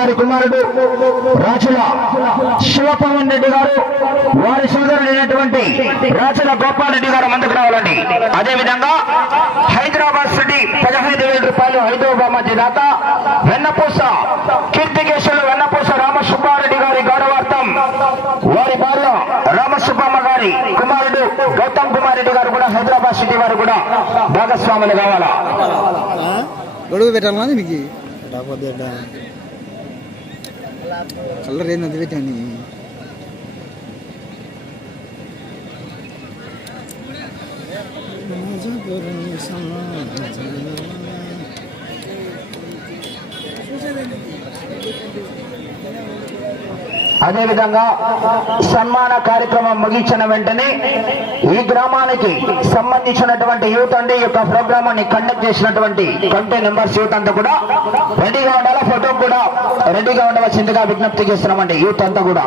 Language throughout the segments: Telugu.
గారి కుమారుడు రాజుల శివపవన్ రెడ్డి గారు వారి సోదరుడైనటువంటి రాజుల గోపాల్ రెడ్డి గారు ముందుకు రావాలండి. అదేవిధంగా హైదరాబాద్ సిటీ పదహైదు వేల రూపాయలు హైదరాబాద్ మధ్య దాత. వెన్నపూస కీర్తికేశ్వరులు వెన్నపూస రామసుబ్బారెడ్డి గారి గౌరవార్థం. వారి భార్య రామసుబ్బమ్మ గారి కుమారుడు గౌతమ్ కుమార్ రెడ్డి గారు కూడా హైదరాబాద్ సిటీ వారు కూడా భాగస్వాములు కావాలా? గొడవ పెట్టాలన్నది మీకు. రాకపోతే ఎట్లా? కలర్ ఏంది పెట్టండి అదే అదేవిధంగా సన్మాన కార్యక్రమం ముగించిన వెంటనే ఈ గ్రామానికి సంబంధించినటువంటి యూత్ అండి ఈ యొక్క ప్రోగ్రామాన్ని కండక్ట్ చేసినటువంటి ట్వంటీ మెంబర్స్ యూత్ అంతా కూడా రెడీగా ఉండాలా? ఫోటో కూడా రెడీగా ఉండవలసిందిగా విజ్ఞప్తి చేస్తున్నామండి యూత్ అంతా కూడా.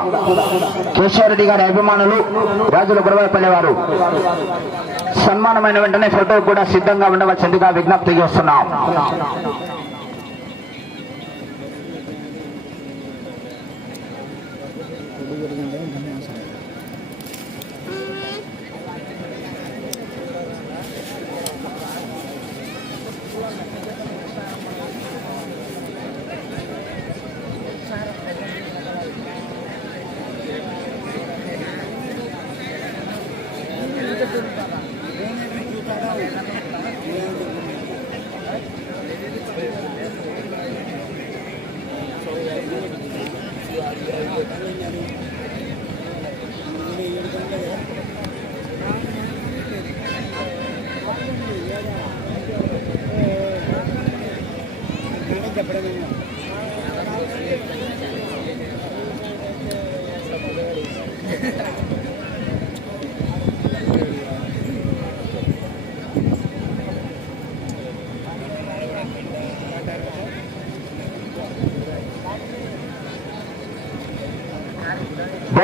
కేశవరెడ్డి గారి అభిమానులు రాజుల గురవైపల్లి వారు. సన్మానమైన వెంటనే ఫోటో కూడా సిద్ధంగా ఉండవలసిందిగా విజ్ఞప్తి చేస్తున్నాం.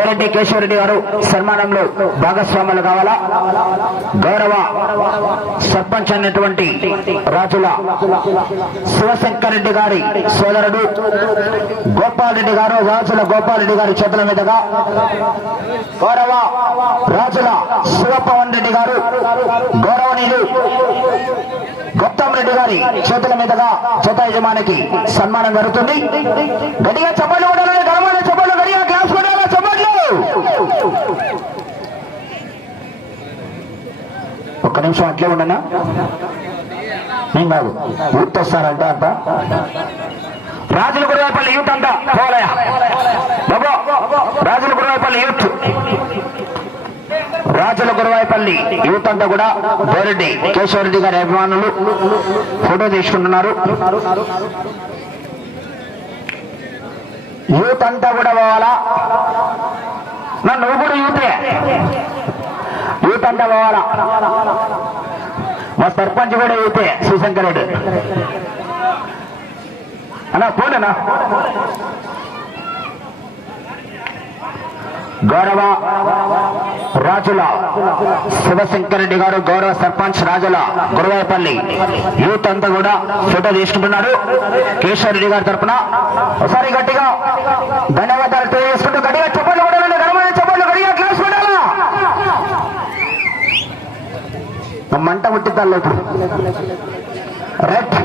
రెడ్డి కేశవరెడ్డి గారు సన్మానంలో భాగస్వాములు కావాలా? గౌరవ సర్పంచ్ అయినటువంటి రాజుల శివశంకర్ రెడ్డి గారి సోదరుడు గోపాల్ రెడ్డి గారు రాజుల గోపాల్ రెడ్డి గారి చేతుల మీదుగా గౌరవ రాజుల శివపవన్ రెడ్డి గారు గౌరవనీయులు గౌతమ్ రెడ్డి గారి చేతుల మీదుగా చేత యజమానికి సన్మానం జరుగుతుంది. గడిగా చప్పట్లు కొట్టాలని ఘనమైన చప్పట్లు గడిగా క్లాస్ కొట్టాలా చప్పట్లు ఒక్క నిమిషం అట్లే ఉండనా? నేను కాదు. యూత్ వస్తారంట అంట. రాజుల గురువాయపల్లి యూత్ అంట. పోలయ బాబో రాజుల గురువాయపల్లి యూత్. రాజుల గురువాయపల్లి యూత్ అంతా కూడా బోరెడ్డి కేశవరెడ్డి గారి అభిమానులు ఫోటో తీసుకుంటున్నారు. యూత్ అంతా కూడా పోవాలా నన్ను నువ్వు కూడా యూతే. యూత్ అంతా పోవాలా? మా సర్పంచ్ కూడా యూతే శివశంకర్ రెడ్డి. అన్నా పోలేనా గౌరవ రాజుల శివశంకర్ రెడ్డి గారు గౌరవ సర్పంచ్ రాజుల గురువాయపల్లి యూత్ అంతా కూడా ఫోటో తీసుకుంటున్నారు. కేశవ రెడ్డి గారి తరఫున ఒకసారి గట్టిగా ధన్యవాదాలు తెలియజేసుకుంటూ గట్టిగా చెప్పండి కూడా ఘనమైన చప్పట్లు గట్టిగా క్లాస్ మంట ముట్టిద్దాం లేదు రైట్.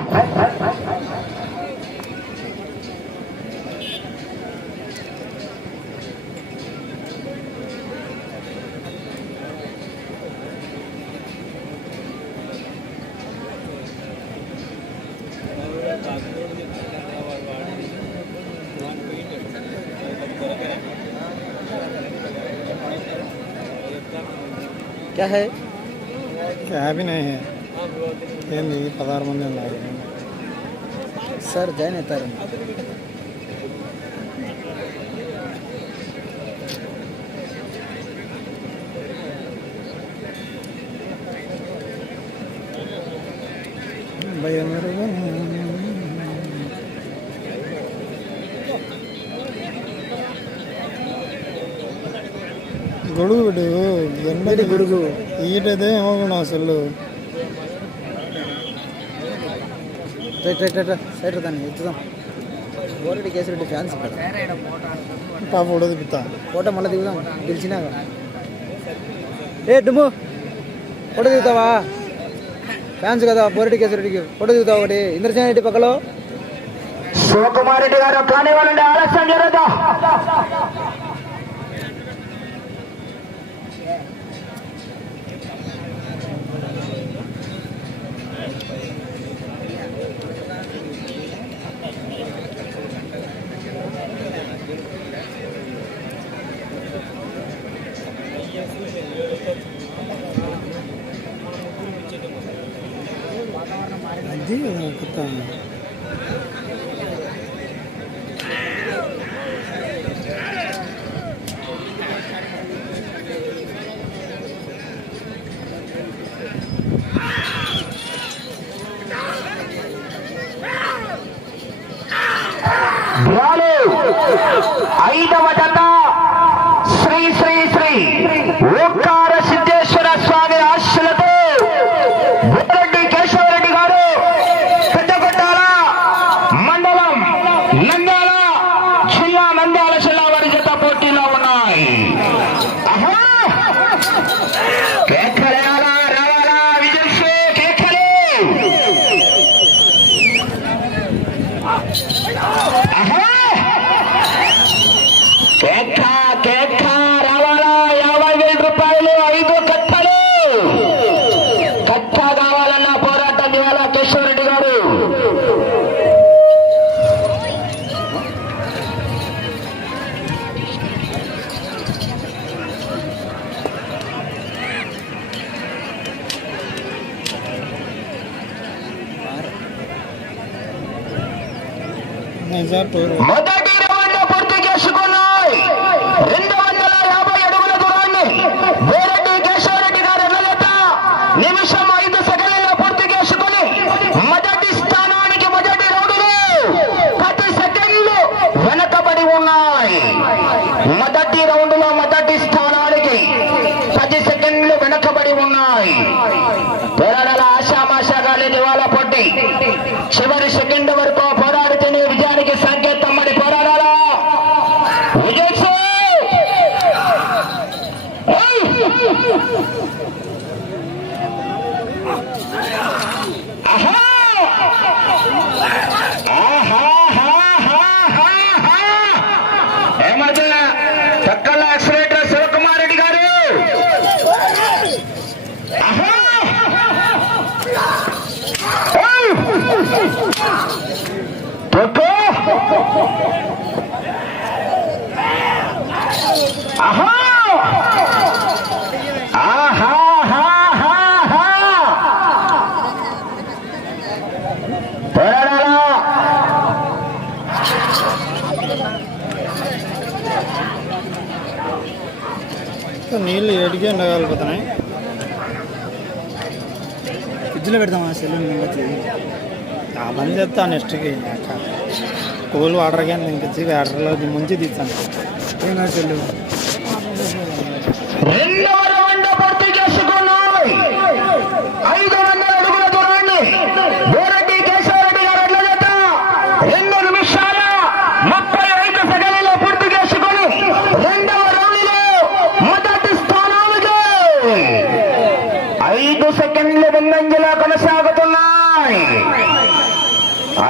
क्या है क्या भी नहीं है ఏంది పదహారు మంది ఉన్నారు సార్ జాయిన్ అవుతారు గొడుగు రైట్ రైట్ రైట్ సైడ్ దాన్ని ఎత్తుదాం. బోరెడ్డి కేసరెడ్డి ఫ్యాన్స్ ఇక్కడ. పాప ఫోటో దిగుతా. ఫోటో మళ్ళీ దిగుదాం. గెలిచినాక ఏ డుమ్ము. ఫోటో దిగుతావా? ఫ్యాన్స్ కదా బోరెడ్డి కేసరెడ్డికి ఫోటో దిగుతావు ఒకటి? ఇంద్రసేన రెడ్డి పక్కలో. శివకుమార్ రెడ్డి గారు కానివ్వండి ఆలస్యం జరుగుతా. మొదటి రౌండ్ పూర్తి చేసుకున్నాయి రెండు వందల యాభై అడుగుల దూరాన్ని వేరెడ్డి కేశవరెడ్డి గారు ఎన్నజత నిమిషం ఐదు సెకండ్లలో పూర్తి చేసుకుని మొదటి స్థానానికి మొదటి రౌండ్లో పది సెకండ్లు వెనకబడి ఉన్నాయి మొదటి రౌండ్లో మొదటి స్థానానికి పది సెకండ్లు వెనకబడి ఉన్నాయి పోరాడాల ఆశామాషాగా లేని వాళ్ళ పోటీ చివరి సెకండ్ వరకు పోరాడితేనే విజయానికి సంకేతం మరి పోరాడాలా విజయ్ సార్! ఏయ్! ఆహా! ఆహాహాహాహాహా! ఏమది పక్కల యాక్సిలేటర్ శివకుమార్ రెడ్డి గారు ఆహా! ఏయ్! తొక్కు! ఆహా! ఆహాహాహాహా! పోరాడాలా? నీళ్ళు ఏడికే ఉండగలిపోతున్నాయి ఫ్రిడ్జ్లో పెడతామా సెల్లు ఆ పని చేస్తా నెక్స్ట్కి. కూల్ వాటర్ కానీ ఇంకొచ్చి వాటర్లో ముంచి తీస్తాను. ఏం సెల్లు రెండవ రౌండ్ పూర్తి చేసుకున్నాయి ఐదు వందల అడుగుల దూరాన్ని బోరెడ్డి కేశవరెడ్డి గారు ఎడ్ల జత రెండు నిమిషాల ముప్పై ఐదు సెకండ్లలో పూర్తి చేసుకుని రెండవ రౌండ్లో మొదటి స్థానానికి ఐదు సెకండ్లు ముందంజలో కొనసాగుతున్నాయి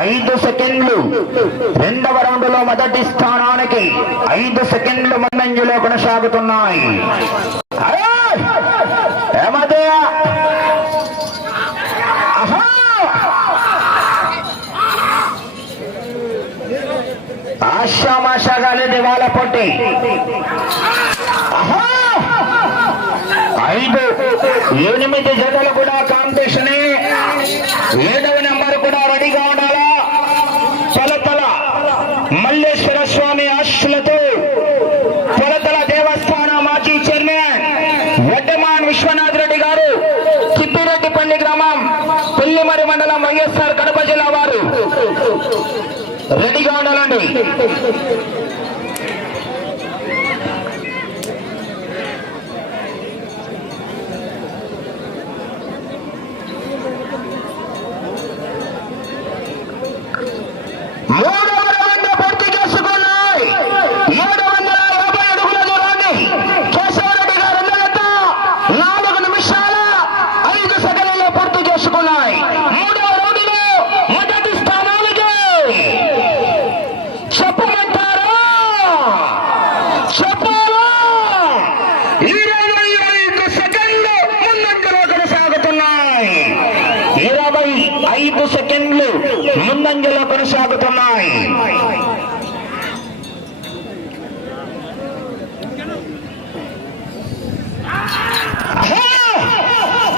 ఐదు సెకండ్లు. రెండవ రౌండ్లో మొదటి స్థానానికి ఐదు సెకండ్లు ముందంజలో కొనసాగుతున్నాయి. అరే! ఆశామాషాగా లేదు వాళ్ళ పొట్టి ఐదు ఎనిమిది జతలు కూడా కాంపిటీషన్ ఏడవ నెంబర్ కూడా రెడీగా ఉండాలా తలతల మల్లేశ్వర స్వామి ఆశలతో తలతల దేవస్థాన మాజీ చైర్మన్ వడ్డమాన్ విశ్వనాథ్ రెడ్డి గారు కిప్పిరెడ్డిపల్లి గ్రామం పెళ్ళిమరి మండలం వైఎస్ఆర్ కడప జిల్లా వారు. రెడీగా ఉండాలండి. ముందంజలో కొనసాగుతున్నాయి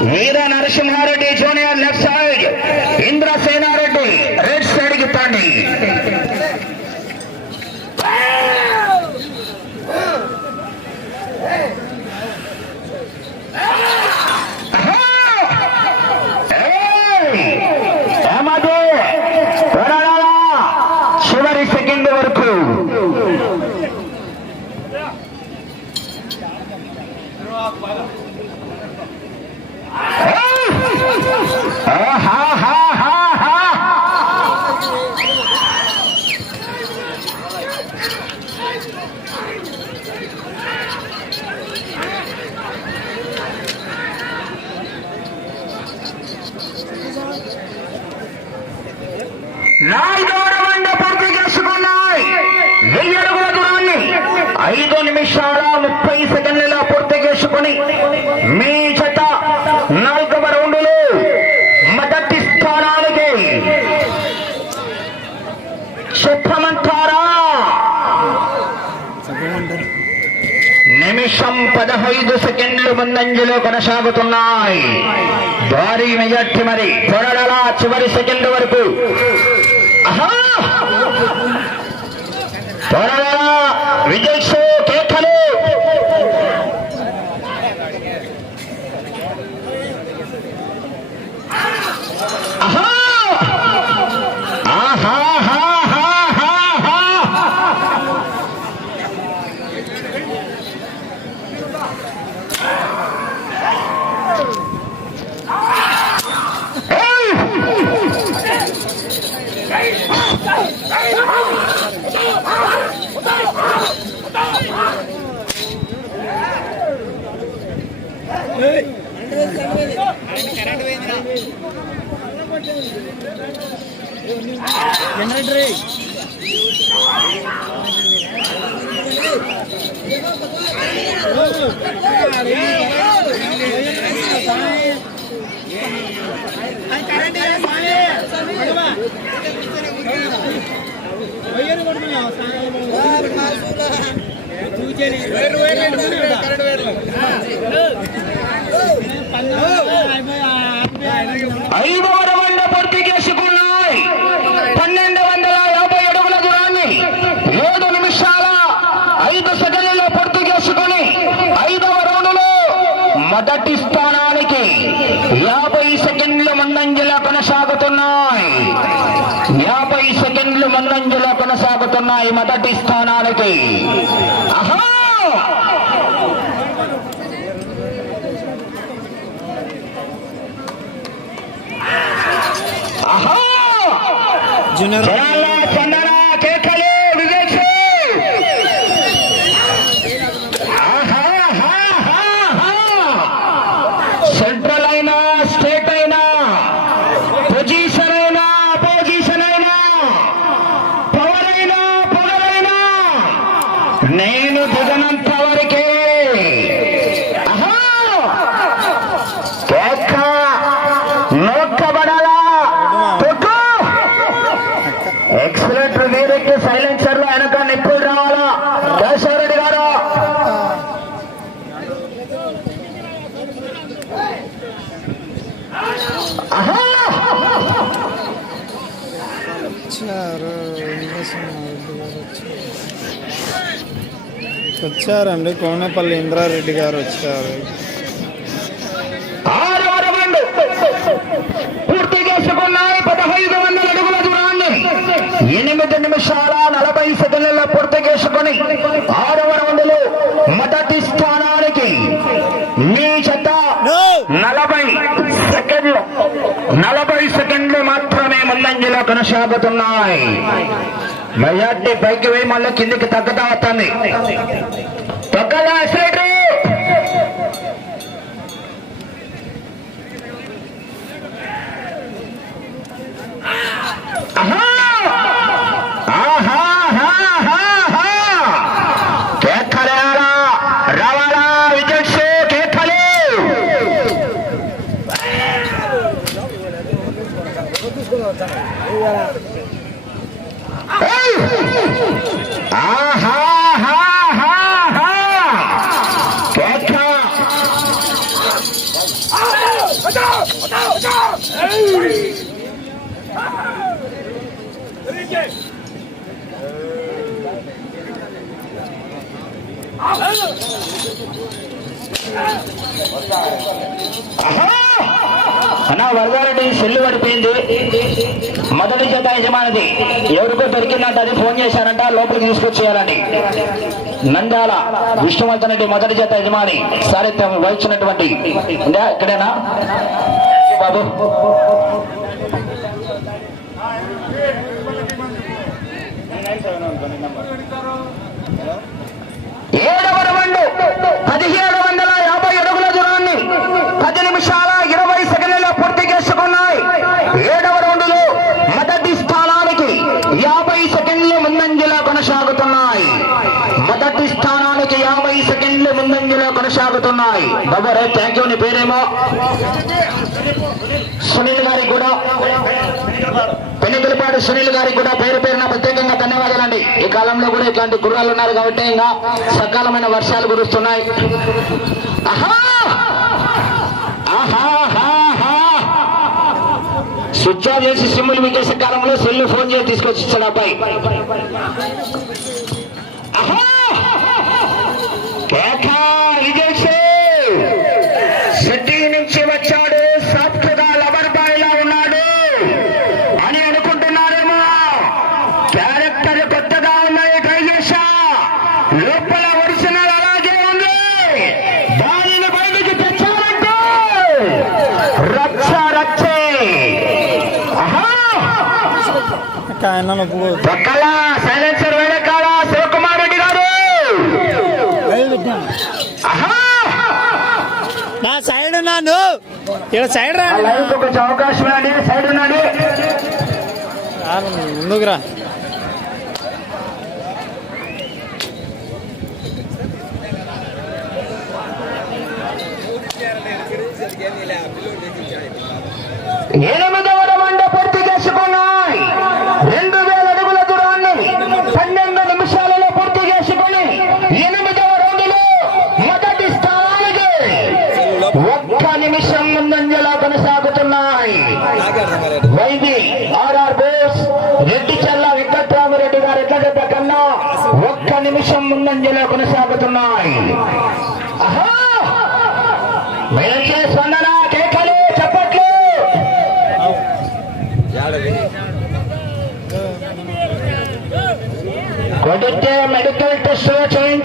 Veera Narasimha Reddy junior left side Indrasena Reddy right సైడ్కి తండి ఏమది పోరాడాలా చివరి సెకండ్ వరకు నాలుగో రౌండ్ పూర్తి చేసుకున్నాయి వెయ్యి అడుగుల దూరాన్ని ఐదు నిమిషాల ముప్పై సెకండ్లలో పూర్తి చేసుకుని మీ జత నాలుగవ రౌండ్లో మొదటి స్థానానికి చెప్పమంటారా చెప్పమంటారు నిమిషం పదహైదు సెకండ్లు ముందంజలో కొనసాగుతున్నాయి. భారీ మెజార్టీ మరి. పోరాడాల చివరి సెకండ్ వరకు. ఆహా! పోరాడాల విజయ్ ఐదు వందల పూర్తి చేసుకున్నాయి పన్నెండు వందల యాభై అడుగుల దూరాన్ని ఏడు నిమిషాల ఐదు సెకండ్లలో పూర్తి చేసుకుని ఐదవ రౌండ్లో మొదటి స్థానానికి యాభై సెకండ్లు ముందంజలో కొనసాగుతున్నాయి. యాభై సెకండ్లు ముందంజలో కొనసాగుతున్నాయి మొదటి స్థానానికి. జూనియర్ వచ్చారండి. కోనేపల్లి ఇంద్రారెడ్డి గారు వచ్చారు. పూర్తి చేసుకున్నాయి పదహైదు వందల అడుగుల దూరాన్ని. ఎనిమిది నిమిషాల నలభై సెకండ్లలో పూర్తి చేసుకుని ఆరవ రౌండ్లో మొదటి స్థానానికి మీ చెత్త నలభై సెకండ్లు నలభై సెకండ్లు మాత్రమే ముందంజలో కొనసాగుతున్నాయి. మెజార్టీ పైకి వేయి మళ్ళీ కిందికి తగ్గదా వస్తుంది. తగ్గదా అన్న వరదారెడ్డి సెల్లు పడిపోయింది. మొదటి జత యజమానిది ఎవరికో దొరికిందంట అది ఫోన్ చేశారంట లోపలికి తీసుకొచ్చేయాలని. నంద్యాల విష్ణువర్ధన్ రెడ్డి మొదటి జత యజమాని సారథ్యం వహించినటువంటి ఇక్కడేనా? బాబు. ఏడవ రెండు. పదిహేడు వందల యాభై అడుగుల దూరాన్ని పది నిమిషాల ఇరవై సెకండ్లలో పూర్తి చేసుకున్నాయి ఏడవ రౌండ్లో మొదటి స్థానానికి యాభై సెకండ్లు ముందంజలో కొనసాగుతున్నాయి మొదటి స్థానానికి యాభై సెకండ్లు ముందంజలో కొనసాగుతున్నాయి. బాబరే థ్యాంక్ యూ నీ పేరేమో? సునీల్ గారికి కూడా. పెనుగులపాటి సునీల్ గారికి కూడా పేరు పేరున ప్రత్యేకంగా ధన్యవాదాలండి. ఈ కాలంలో కూడా ఇట్లాంటి గుర్రాలు ఉన్నారు కాబట్టి ఇంకా సకాలమైన వర్షాలు కురుస్తున్నాయి. స్విచ్ ఆఫ్ చేసి సిమ్ములు మీకేసే కాలంలో సెల్ ఫోన్ చేసి తీసుకొచ్చి ఇచ్చాడు అబ్బాయి. సైలెన్సర్ వెనకాల శివకుమార్ రెడ్డి గారు. ఆహా! నా సైడ్ ఉన్నాను. ఇక్కడ సైడ్ రా కొంచెం అవకాశం అండి సైడ్ ఉన్నాడు ముందుకు రా ఎనిమిదవ రౌండ్ పూర్తి చేసుకున్నాయి రెండు వేల అడుగుల దూరాన్ని పన్నెండు నిమిషాలలో పూర్తి చేసుకుని ఎనిమిదవ రౌండ్లో మొదటి స్థానానికి ఒక్క నిమిషం ముందంజలా కొనసాగుతున్నాయి వైది ఆర్ఆర్ బోస్ రెడ్డి చల్ల వెంకట్రామరెడ్డి గారి ఎట్ల దెబ్బ కన్నా ఒక్క నిమిషం ముందంజలో కొనసాగుతున్నాయి ఆహా! స్పందన కేకలు కొడితే మెడికల్ టెస్ట్ చేయండి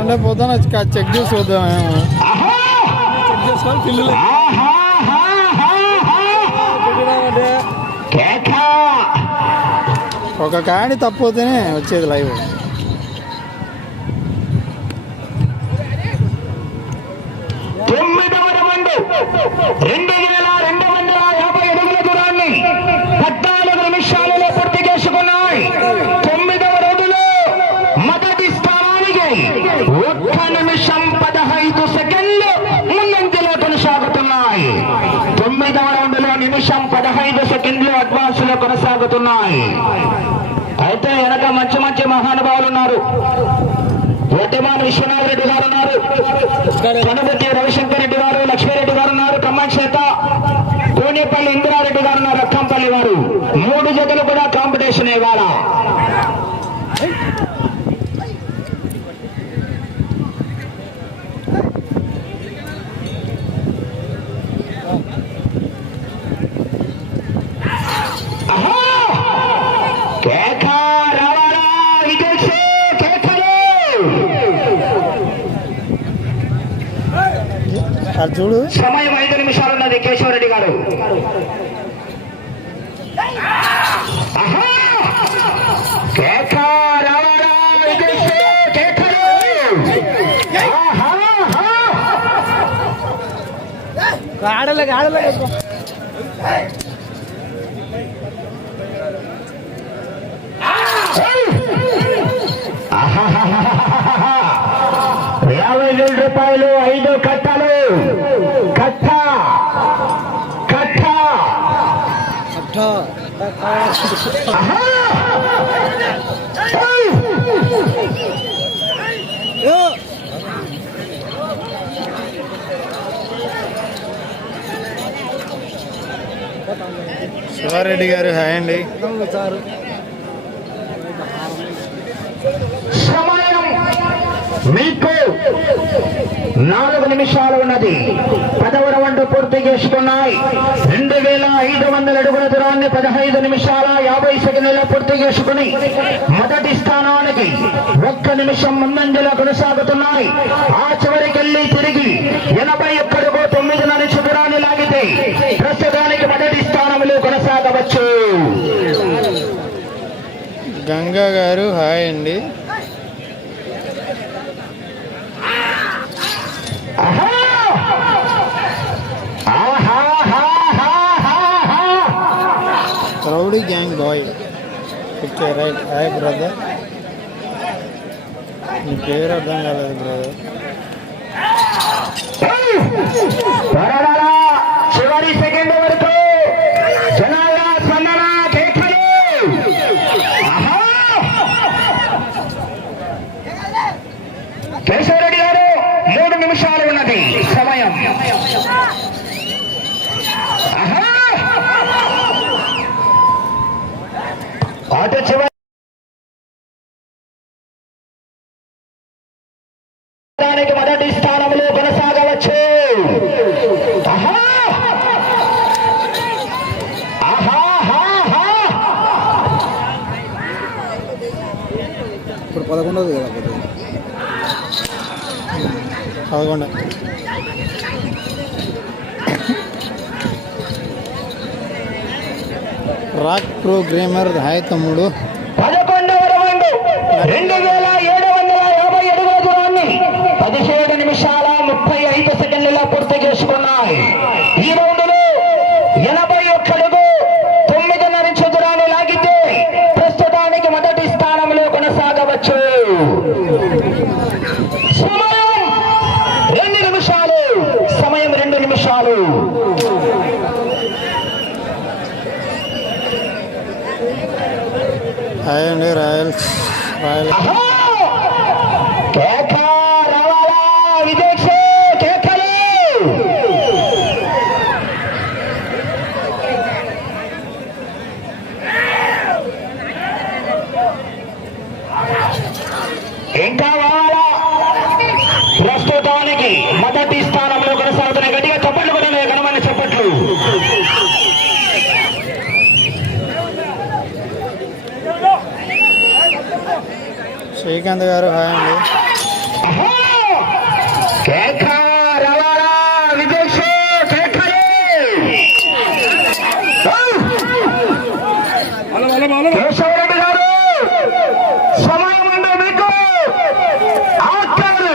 అంటే పోతాను చెక్ చేసి వద్దాం చెక్ చేసుకోవాలి పిల్లలు ఒక కాడి తప్పిపోతేనే వచ్చేది లైవ్ కొనసాగుతున్నాయి అయితే వెనక మంచి మంచి మహానుభావులు ఉన్నారు. వడ్డమాన విశ్వనాథ్ రెడ్డి గారు ఉన్నారు. కనుమతి రవిశంకర్ రెడ్డి గారు లక్ష్మీరెడ్డి గారు ఉన్నారు. ఖమ్మం చేత కోనేపల్లి ఇందిరారెడ్డి గారు ఉన్నారు. రక్కంపల్లి వారు. మూడు జతలు కూడా కాంపిటీషన్ ఇవాళ చూడు. సమయం ఐదు నిమిషాలు ఉన్నది కేశవరెడ్డి గారు. ఆడలే ఆడలే యాభై వేల రూపాయలు ఐదు కట్టాలి. కట్ట కట్ట శివారెడ్డి గారు హాయ్ అండి. సార్. సమయం మీకు నాలుగు నిమిషాలు ఉన్నది. పదవ రౌండ్ పూర్తి చేసుకున్నాయి. రెండు వేల ఐదు వందల అడుగుల దూరాన్ని పదహైదు నిమిషాల యాభై సెకండ్లలో పూర్తి చేసుకుని మొదటి స్థానానికి ఒక్క నిమిషం ముందంజలో కొనసాగుతున్నాయి. ఆ చివరికెళ్ళి తిరిగి ఎనభై ఒక్కడుగు తొమ్మిదిన్నర దూరాన్ని లాగితే ప్రస్తుతానికి మొదటి స్థానంలో కొనసాగవచ్చు. గంగా గారు హాయ్ అండి. Rowdy gang boy picture right hi brother నీ పేరు అర్థం కాలేదు బ్రదర్ త్వరగా చివరి సెకండ్ వరకు జనాల స్పందన కేకలు ఆహా! కేశవరెడ్డి గారు మూడు నిమిషాలు ఉన్నది సమయం ఆహా! అటు చివరి దానికి మొదటి స్థానంలో కొనసాగవచ్చు ఆహా! ఆహాహాహా! ఇప్పుడు పదకొండవది కదా పొద్దు. పదకొండు రాక్ ప్రోగ్రామర్ హాయ్ తమ్ముడు. పదకొండవ రౌండ్ రెండు వేల ఏడు వందల యాభై అడుగుల దూరాన్ని పదిహేడు నిమిషాల ముప్పై ఐదు సెకండ్లలో పూర్తి చేసుకున్నాయి ఈ రౌండ్లో ఎనభై ఒక్క అడుగు తొమ్మిదిన్నర ఇంచు దూరాన్ని లాగితే ప్రస్తుతానికి మొదటి స్థానంలో కొనసాగవచ్చు సమయం రెండు నిమిషాలు సమయం రెండు నిమిషాలు హాయ్ అండి రాయల్స్ రాయల్ ఆహా! కేక రావాలా విదేశీ కేకలు ఇంకా రావాలా? ప్రస్తుతానికి మొదటి స్థానంలో కొనసాగుతున్న గట్టిగా చప్పట్లు కూడా గణమైన చప్పట్లు శ్రీకాంత్ గారు హాయ్ అండి ఆహా! కేక రావాలా విదేశీ కేకలు కేశవరెడ్డి గారు సమయం ఉండే మీకు ఆఖరి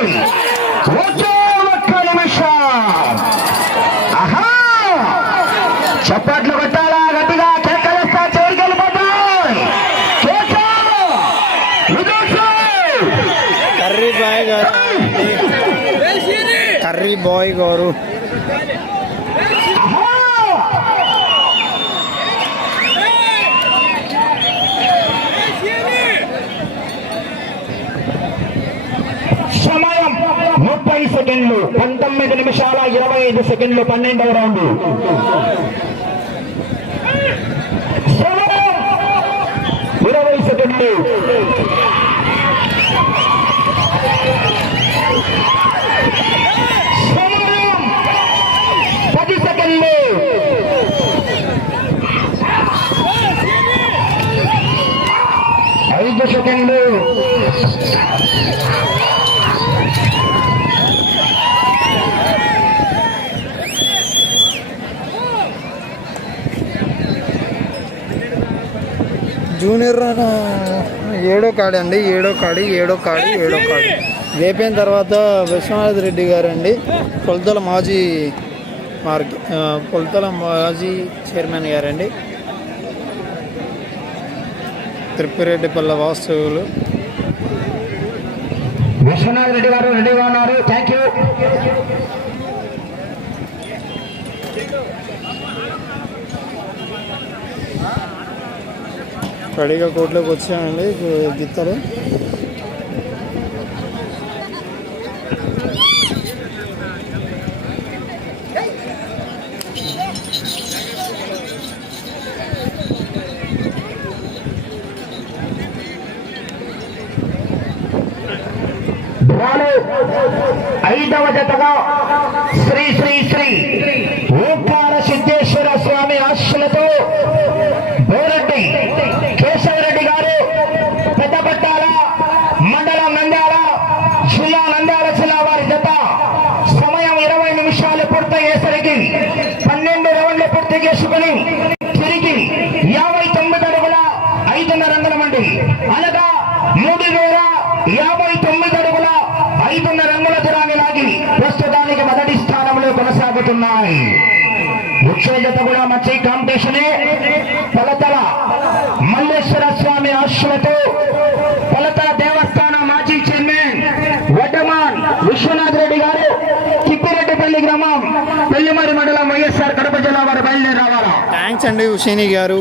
ఒకే ఒక్క నిమిషం ఆహా చప్పట్లు కొట్టాలా గట్టిగా కేకలేస్తా చివరికి వెళ్ళిపోతాయి కేక విదేశీ కర్రీ బాయ్ గారు కర్రీ బాయ్ గారు. సమయం ముప్పై సెకండ్లు పంతొమ్మిది నిమిషాల ఇరవై ఐదు సెకండ్లు పన్నెండవ రౌండ్. ఇరవై సెకండ్లు. సెకండ్లు జూనియర్ ఏడో కాడి అండి ఏడో కాడి ఏడో కాడి ఏడో కాడి. రేపైన తర్వాత విశ్వనాథ్ రెడ్డి గారు అండి కొలతల మాజీ మార్గ కొలతల మాజీ చైర్మన్ గారండి. తిరుప్పిరెడ్డిపల్లె వాస్తవులు విశ్వనాథ్ రెడ్డి గారు రెడీగా ఉన్నారు. థ్యాంక్ యూ రెడీగా కోర్టులోకి వచ్చామండి. గిత్తలు ధ్రువాలు ఐదవ జతగా శ్రీ శ్రీ శ్రీ ఓంకార సిద్ధేశ్వర స్వామి ఆశలతో బోరెడ్డి కేశవరెడ్డి గారు పెద్దపట్టాల మండలం నంద్యాల జిల్లా నంద్యాల జిల్లా వారి జత సమయం ఇరవై నిమిషాలు పూర్తయ్యేసరికి పన్నెండు రౌండ్లు పూర్తి చేసుకుని తిరిగి యాభై తొమ్మిది అడుగుల ఐదున్నర రంగుల మండి అనగా మూడు వేల యాభై తొమ్మిది అడుగుల ఐదున్నర రంగుల దూరాన్ని లాగి ప్రస్తుతానికి మొదటి స్థానంలో కొనసాగుతున్నాయి వచ్చే జత కూడా మంచి కాంపిటీషన్. పలతల మల్లేశ్వర స్వామి ఆశలతో పలతల దేవస్థాన మాజీ చైర్మన్ వడ్డమాన్ విశ్వనాథ్ రెడ్డి గారు తిప్పిరెడ్డిపల్లి గ్రామం పెళ్ళిమరి మండలం వైఎస్ఆర్ కడప జిల్లా వారు బయలుదేరి రావాలా? థ్యాంక్స్ అండి హుసేని గారు.